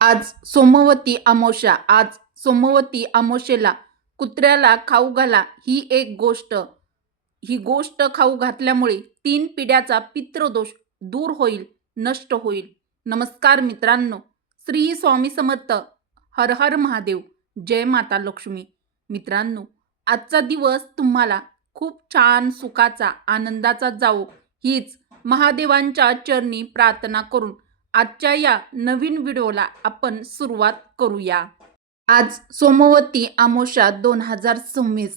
आज सोमवती अमावस्या. आज सोमवती अमावस्येला कुत्र्याला खाऊ घाला ही गोष्ट खाऊ घातल्यामुळे 3 पिढ्याचा पितृदोष दूर होईल, नष्ट होईल. नमस्कार मित्रांनो, श्री स्वामी समर्थ. हर हर महादेव. जय माता लक्ष्मी. मित्रांनो, आजचा दिवस तुम्हाला खूप छान सुखाचा, आनंदाचा जावो हीच महादेवांच्या चरणी प्रार्थना करून आजच्या या नवीन व्हिडिओला आपण सुरुवात करूया. आज सोमवती अमावस्या 2026,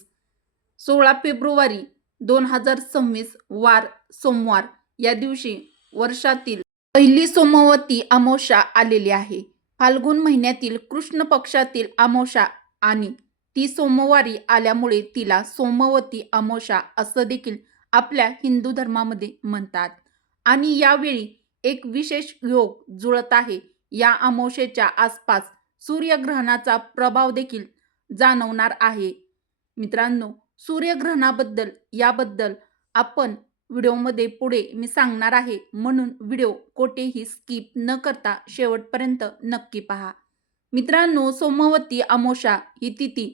16 फेब्रुवारी 2026 वार सोमवार. या दिवशी वर्षातील पहिली सोमवती अमावस्या आलेली आहे. फाल्गुन महिन्यातील कृष्ण पक्षातील अमावस्या आणि ती सोमवारी आल्यामुळे तिला सोमवती अमावस्या असं देखील आपल्या हिंदू धर्मामध्ये म्हणतात. आणि यावेळी एक विशेष योग जुळत आहे. या अमावस्येच्या आसपास सूर्यग्रहणाचा प्रभाव देखील जाणवणार आहे. मित्रांनो, सूर्यग्रहणाबद्दल याबद्दल आपण व्हिडिओमध्ये पुढे मी सांगणार आहे, म्हणून व्हिडिओ कोठेही स्किप न करता शेवटपर्यंत नक्की पहा. मित्रांनो, सोमवती अमावस्या ही तिथी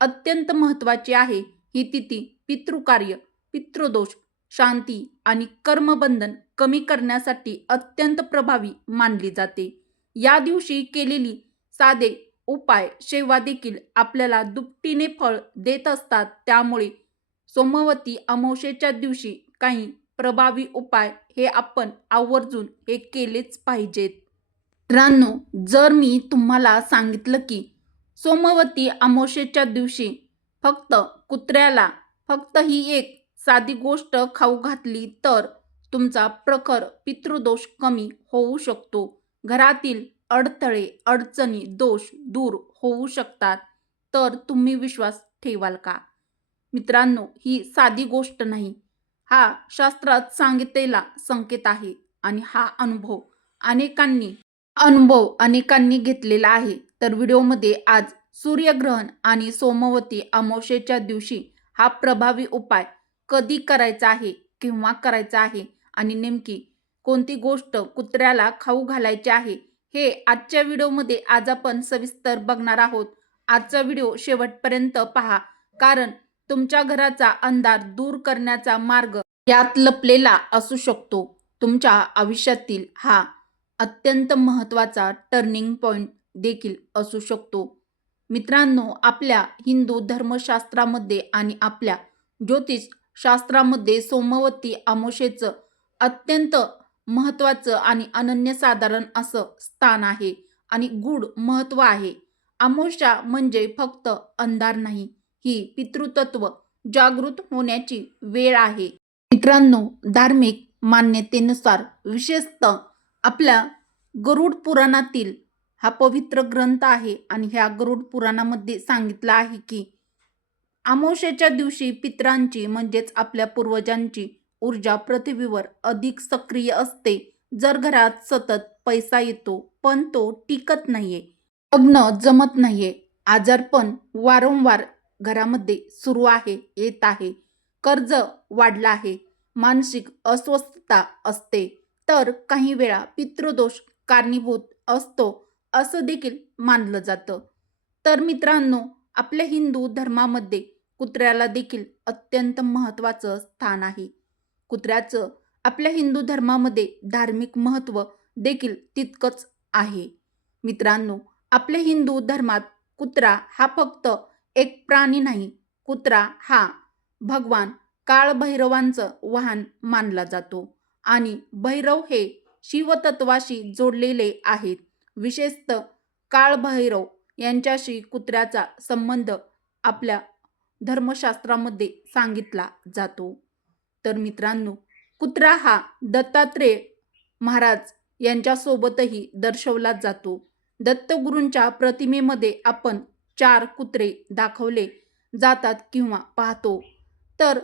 अत्यंत महत्त्वाची आहे. ही तिथी पितृकार्य, पितृदोष, शांती आणि कर्मबंधन कमी करण्यासाठी अत्यंत प्रभावी मानली जाते. या दिवशी केलेली साधे उपाय, सेवा देखील आपल्याला दुपटीने फळ देत असतात. त्यामुळे सोमवती अमावस्येच्या दिवशी काही प्रभावी उपाय हे आपण आवर्जून केलेच पाहिजेत. मित्रांनो, जर मी तुम्हाला सांगितलं की सोमवती अमावस्येच्या दिवशी फक्त कुत्र्याला फक्त ही एक साधी गोष्ट खाऊ घातली तर तुमचा प्रखर पितृदोष कमी होऊ शकतो. घरातील अडथळे, अडचणी, दोष दूर होऊ शकतात. तर तुम्ही विश्वास ठेवाल का? मित्रांनो, ही साधी गोष्ट नाही. हा शास्त्रात सांगितलेला संकेत आहे आणि हा अनुभव अनेकांनी घेतलेला आहे. तर व्हिडिओमध्ये आज सूर्यग्रहण आणि सोमवती अमावस्येच्या दिवशी हा प्रभावी उपाय कधी करायचा आहे, केव्हा करायचा आहे आणि नेमकी कोणती गोष्ट कुत्र्याला खाऊ घालायची आहे, हे आजच्या व्हिडिओमध्ये आज आपण सविस्तर बघणार आहोत. आजचा व्हिडिओ शेवटपर्यंत पहा, कारण तुमच्या घराचा अंधार दूर करण्याचा मार्ग यात लपलेला असू शकतो. तुमच्या आयुष्यातील हा अत्यंत महत्त्वाचा टर्निंग पॉइंट देखील असू शकतो. मित्रांनो, आपल्या हिंदू धर्मशास्त्रामध्ये आणि आपल्या ज्योतिष शास्त्रामध्ये सोमवती अमावस्येचं अत्यंत महत्त्वाचं आणि अनन्यसाधारण असं स्थान आहे आणि गूढ महत्त्व आहे. अमावस्या म्हणजे फक्त अंधार नाही, ही पितृतत्व जागृत होण्याची वेळ आहे. मित्रांनो, धार्मिक मान्यतेनुसार विशेषतः आपल्या गरुड पुराणातील हा पवित्र ग्रंथ आहे आणि ह्या गरुड पुराणामध्ये सांगितलं आहे की अमावस्येच्या दिवशी पितरांची म्हणजेच आपल्या पूर्वजांची ऊर्जा पृथ्वीवर अधिक सक्रिय असते. जर घरात सतत पैसा येतो पण तो टिकत नाहीये, लग्न जमत नाहीये, आजारपण वारंवार घरामध्ये सुरू आहे, येत आहे, कर्ज वाढलं आहे, मानसिक अस्वस्थता असते, तर काही वेळा पितृदोष कारणीभूत असतो असं देखील मानलं जातं. तर मित्रांनो, आपल्या हिंदू धर्मामध्ये कुत्र्याला देखील अत्यंत महत्त्वाचं स्थान आहे. कुत्र्याचं आपल्या हिंदू धर्मामध्ये धार्मिक महत्त्व देखील तितकंच आहे. मित्रांनो, आपल्या हिंदू धर्मात कुत्रा हा फक्त एक प्राणी नाही, कुत्रा हा भगवान काळभैरवांचं वाहन मानला जातो आणि भैरव हे शिवतत्वाशी जोडलेले आहेत. विशेषतः काळभैरव यांच्याशी कुत्र्याचा संबंध आपल्या धर्मशास्त्रामध्ये सांगितला जातो. तर मित्रांनो, कुत्रा हा दत्तात्रेय महाराज यांच्यासोबतही दर्शवला जातो. दत्तगुरूंच्या प्रतिमेमध्ये आपण 4 कुत्रे दाखवले जातात किंवा पाहतो. तर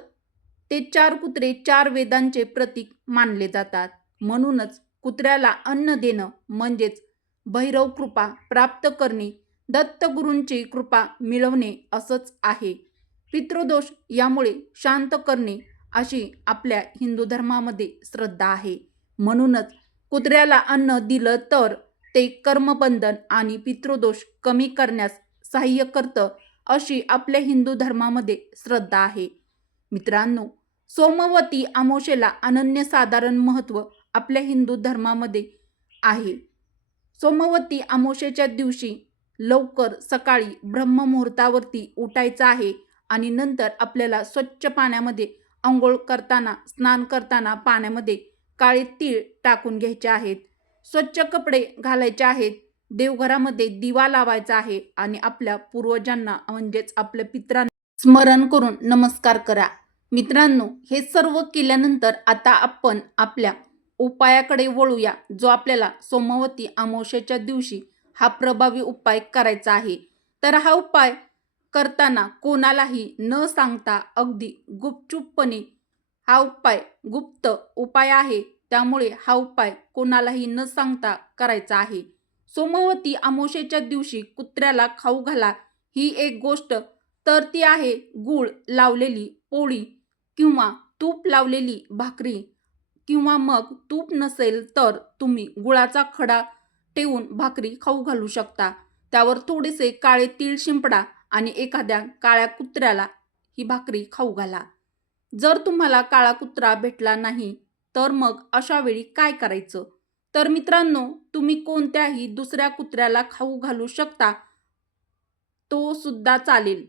ते 4 कुत्रे 4 वेदांचे प्रतीक मानले जातात. म्हणूनच कुत्र्याला अन्न देणं म्हणजेच भैरव कृपा प्राप्त करणे, दत्तगुरूंची कृपा मिळवणे असंच आहे. पितृदोष यामुळे शांत करणे अशी आपल्या हिंदू धर्मामध्ये श्रद्धा आहे. म्हणूनच कुत्र्याला अन्न दिलं तर ते कर्मबंधन आणि पितृदोष कमी करण्यास सहाय्य करतं, अशी आपल्या हिंदू धर्मामध्ये श्रद्धा आहे. मित्रांनो, सोमवती अमावस्येला अनन्यसाधारण महत्त्व आपल्या हिंदू धर्मामध्ये आहे. सोमवती अमावस्येच्या दिवशी लवकर सकाळी ब्रह्ममुहूर्तावरती उठायचं आहे आणि नंतर आपल्याला स्वच्छ पाण्यामध्ये अंघोळ करताना, स्नान करताना पाण्यामध्ये काळे तीळ टाकून घ्यायचे आहेत. स्वच्छ कपडे घालायचे आहेत. देवघरामध्ये दिवा लावायचा आहे आणि आपल्या पूर्वजांना म्हणजेच आपल्या पितरांना स्मरण करून नमस्कार करा. मित्रांनो, हे सर्व केल्यानंतर आता आपण आपल्या उपायाकडे वळूया, जो आपल्याला सोमवती अमावस्येच्या दिवशी हा प्रभावी उपाय करायचा आहे. तर हा उपाय करताना कोणालाही न सांगता अगदी गुपचूपपणे हा उपाय गुप्त उपाय आहे, त्यामुळे हा उपाय कोणालाही न सांगता करायचा आहे. सोमवती अमावस्येच्या दिवशी कुत्र्याला खाऊ घाला ही एक गोष्ट तर ती आहे गूळ लावलेली पोळी किंवा तूप लावलेली भाकरी, किंवा मग तूप नसेल तर तुम्ही गुळाचा खडा ठेवून भाकरी खाऊ घालू शकता. त्यावर थोडेसे काळे तीळ शिंपडा आणि एखाद्या काळ्या कुत्र्याला ही भाकरी खाऊ घाला. जर तुम्हाला काळा कुत्रा भेटला नाही तर मग अशा वेळी काय करायचं? तर मित्रांनो, तुम्ही कोणत्याही दुसऱ्या कुत्र्याला खाऊ घालू शकता, तो सुद्धा चालेल.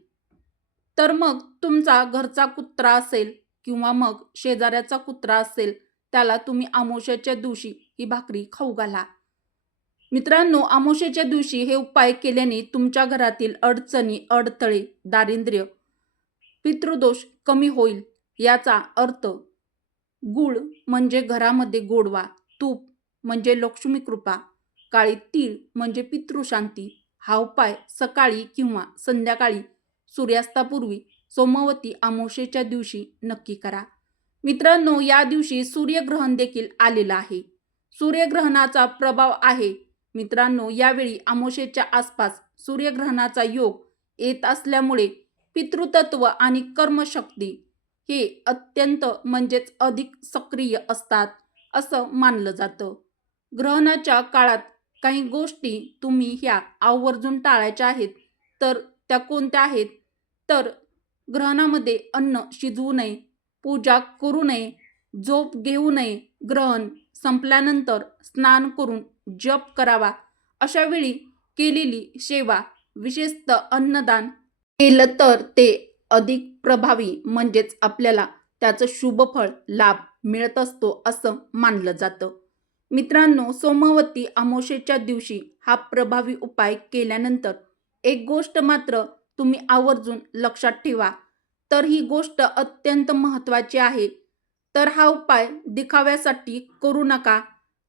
तर मग तुमचा घरचा कुत्रा असेल किंवा मग शेजाऱ्याचा कुत्रा असेल, त्याला तुम्ही अमावस्येच्या दिवशी ही भाकरी खाऊ घाला. मित्रांनो, अमावस्येच्या दिवशी हे उपाय केल्याने तुमच्या घरातील अडचणी, अडथळे, दारिद्र्य, पितृदोष कमी होईल. याचा अर्थ गूळ म्हणजे घरामध्ये गोडवा, तूप म्हणजे लक्ष्मी कृपा, काळी तीळ म्हणजे पितृशांती. हा उपाय सकाळी किंवा संध्याकाळी सूर्यास्तापूर्वी सोमवती अमावस्येच्या दिवशी नक्की करा. मित्रांनो, या दिवशी सूर्यग्रहण देखील आलेलं आहे. सूर्यग्रहणाचा प्रभाव आहे. मित्रांनो, यावेळी अमावस्येच्या आसपास सूर्यग्रहणाचा योग येत असल्यामुळे पितृतत्व आणि कर्मशक्ती हे अत्यंत म्हणजेच अधिक सक्रिय असतात असं मानलं जातं. ग्रहणाच्या काळात काही गोष्टी तुम्ही ह्या आवर्जून टाळायच्या आहेत. तर त्या कोणत्या आहेत? तर ग्रहणामध्ये अन्न शिजवू नये, पूजा करू नये, झोप घेऊ नये, ग्रहण संपल्यानंतर स्नान करून जप करावा. अशा वेळी केलेली सेवा, विशेषतः अन्नदान केलं तर ते अधिक प्रभावी म्हणजेच आपल्याला त्याचं शुभफळ लाभ मिळत असतो असं मानलं जातं. मित्रांनो, सोमवती अमावस्येच्या दिवशी हा प्रभावी उपाय केल्यानंतर एक गोष्ट मात्र तुम्ही आवर्जून लक्षात ठेवा. तर ही गोष्ट अत्यंत महत्त्वाची आहे. तर हा उपाय दिखाव्यासाठी करू नका.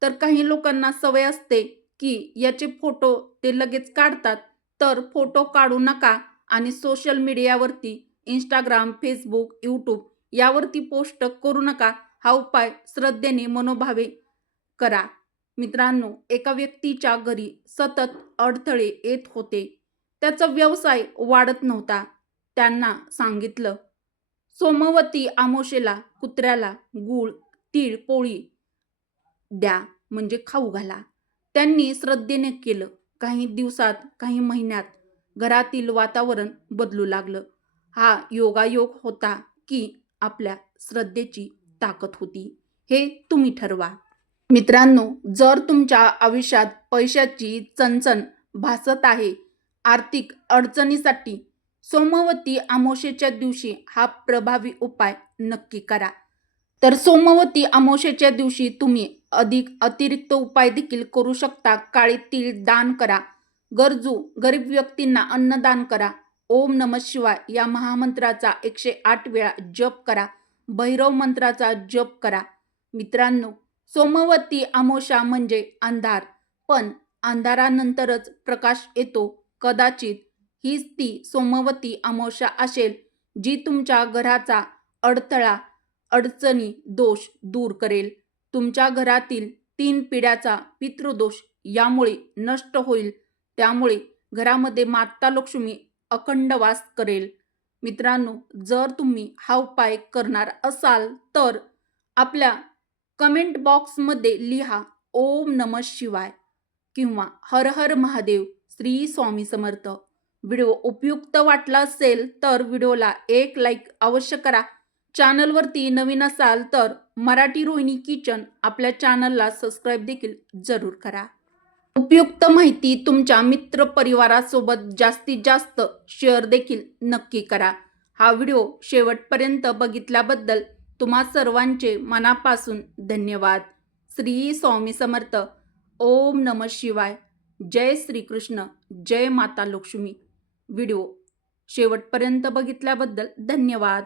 तर काही लोकांना सवय असते की याचे फोटो ते लगेच काढतात. तर फोटो काढू नका आणि सोशल मीडियावरती इंस्टाग्राम, फेसबुक, यूट्यूब यावरती पोस्ट करू नका. हा उपाय श्रद्धेने मनोभावे करा. मित्रांनो, एका व्यक्तीच्या घरी सतत अडथळे येत होते. त्याचा व्यवसाय वाढत नव्हता. त्यांना सांगितलं, सोमवती अमावस्येला कुत्र्याला गूळ, तीळ, पोळी द्या म्हणजे खाऊ घाला. त्यांनी श्रद्धेने केलं. काही दिवसात, काही महिन्यात घरातील वातावरण बदलू लागलं. हा योगायोग होता की आपल्या श्रद्धेची ताकद होती, हे तुम्ही ठरवा. मित्रांनो, जर तुमच्या आयुष्यात पैशाची चणचण भासत आहे, आर्थिक अडचणीसाठी सोमवती अमावस्येच्या दिवशी हा प्रभावी उपाय नक्की करा. तर सोमवती अमावस्येच्या दिवशी तुम्ही अतिरिक्त उपाय देखील करू शकता. काळे तीळ दान करा. गरजू गरीब व्यक्तींना अन्नदान करा. ओम नमः शिवाय या महामंत्राचा 108 वेळा जप करा. भैरव मंत्राचा जप करा. मित्रांनो, सोमवती अमावस्या म्हणजे अंधार, पण अंधारानंतरच प्रकाश येतो. कदाचित हीच ती सोमवती अमावस्या असेल जी तुमच्या घराचा अडथळा, अडचणी, दोष दूर करेल. तुमच्या घरातील 3 पिढ्याचा पितृदोष यामुळे नष्ट होईल. त्यामुळे घरामध्ये माता लक्ष्मी अखंड वास करेल. मित्रांनो, जर तुम्ही हा उपाय करणार असाल तर आपल्या कमेंट बॉक्समध्ये लिहा ओम नमः शिवाय. किंवा हर हर महादेव, श्री स्वामी समर्थ. व्हिडिओ उपयुक्त वाटला असेल तर व्हिडिओला एक लाईक अवश्य करा. चॅनलवरती नवीन असाल तर मराठी रोहिणी किचन आपल्या चॅनलला सबस्क्राईब देखील जरूर करा. उपयुक्त माहिती तुमच्या मित्र परिवारासोबत जास्तीत जास्त शेअर देखील नक्की करा. हा व्हिडिओ शेवटपर्यंत बघितल्याबद्दल तुम्हा सर्वांचे मनापासून धन्यवाद. श्री स्वामी समर्थ. ओम नमः शिवाय. जय श्रीकृष्ण. जय माता लक्ष्मी. व्हिडिओ शेवटपर्यंत बघितल्याबद्दल धन्यवाद.